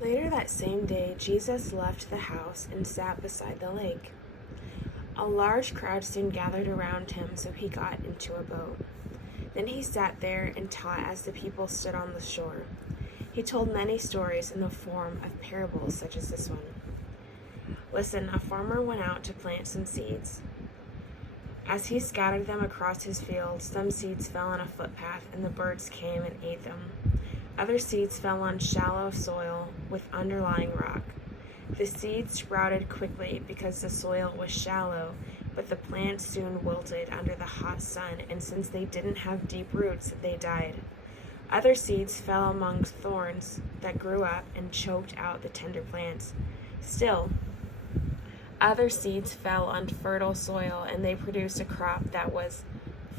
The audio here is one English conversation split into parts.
Later that same day, Jesus left the house and sat beside the lake. A large crowd soon gathered around him, so he got into a boat. Then he sat there and taught as the people stood on the shore. He told many stories in the form of parables, such as this one. Listen, a farmer went out to plant some seeds. As he scattered them across his field, some seeds fell on a footpath, and the birds came and ate them. Other seeds fell on shallow soil with underlying rock. The seeds sprouted quickly because the soil was shallow, but the plants soon wilted under the hot sun, and since they didn't have deep roots, they died. Other seeds fell among thorns that grew up and choked out the tender plants. Still, other seeds fell on fertile soil, and they produced a crop that was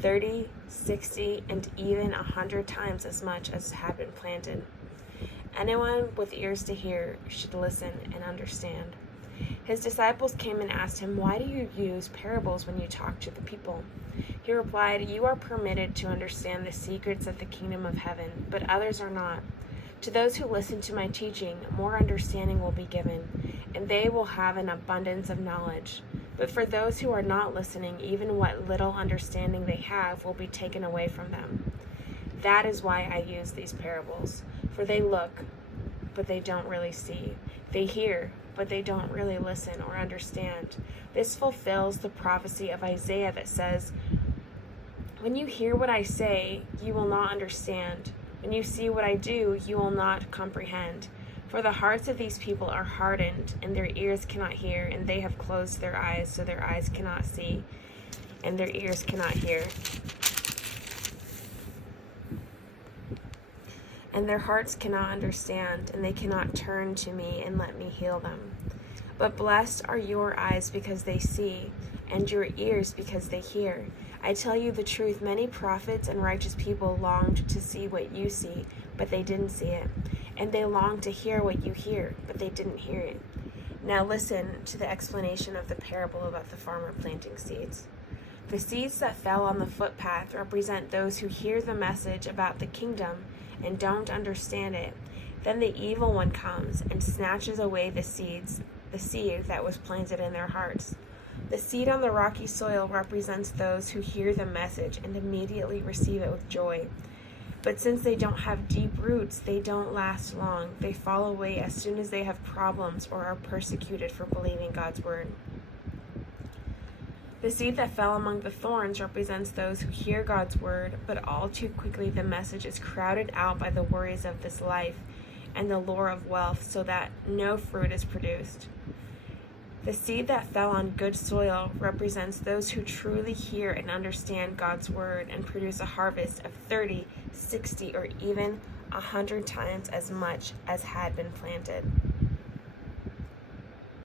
30, 60, and even 100 times as much as had been planted. Anyone with ears to hear should listen and understand. His disciples came and asked him, "Why do you use parables when you talk to the people?" He replied, "You are permitted to understand the secrets of the kingdom of heaven, but others are not. To those who listen to my teaching, more understanding will be given, and they will have an abundance of knowledge. But for those who are not listening, even what little understanding they have will be taken away from them. That is why I use these parables. For they look, but they don't really see. They hear, but they don't really listen or understand. This fulfills the prophecy of Isaiah that says, 'When you hear what I say, you will not understand. When you see what I do, you will not comprehend. For the hearts of these people are hardened, and their ears cannot hear, and they have closed their eyes, so their eyes cannot see, and their ears cannot hear. And their hearts cannot understand, and they cannot turn to me and let me heal them. But blessed are your eyes because they see, and your ears because they hear. I tell you the truth, many prophets and righteous people longed to see what you see, but they didn't see it. And they longed to hear what you hear, but they didn't hear it. Now listen to the explanation of the parable about the farmer planting seeds. The seeds that fell on the footpath represent those who hear the message about the kingdom and don't understand it. Then the evil one comes and snatches away the seed that was planted in their hearts. The seed on the rocky soil represents those who hear the message and immediately receive it with joy. But since they don't have deep roots, they don't last long. They fall away as soon as they have problems or are persecuted for believing God's word. The seed that fell among the thorns represents those who hear God's word, but all too quickly the message is crowded out by the worries of this life and the lure of wealth, so that no fruit is produced. The seed that fell on good soil represents those who truly hear and understand God's word and produce a harvest of 30, 60, or even 100 times as much as had been planted.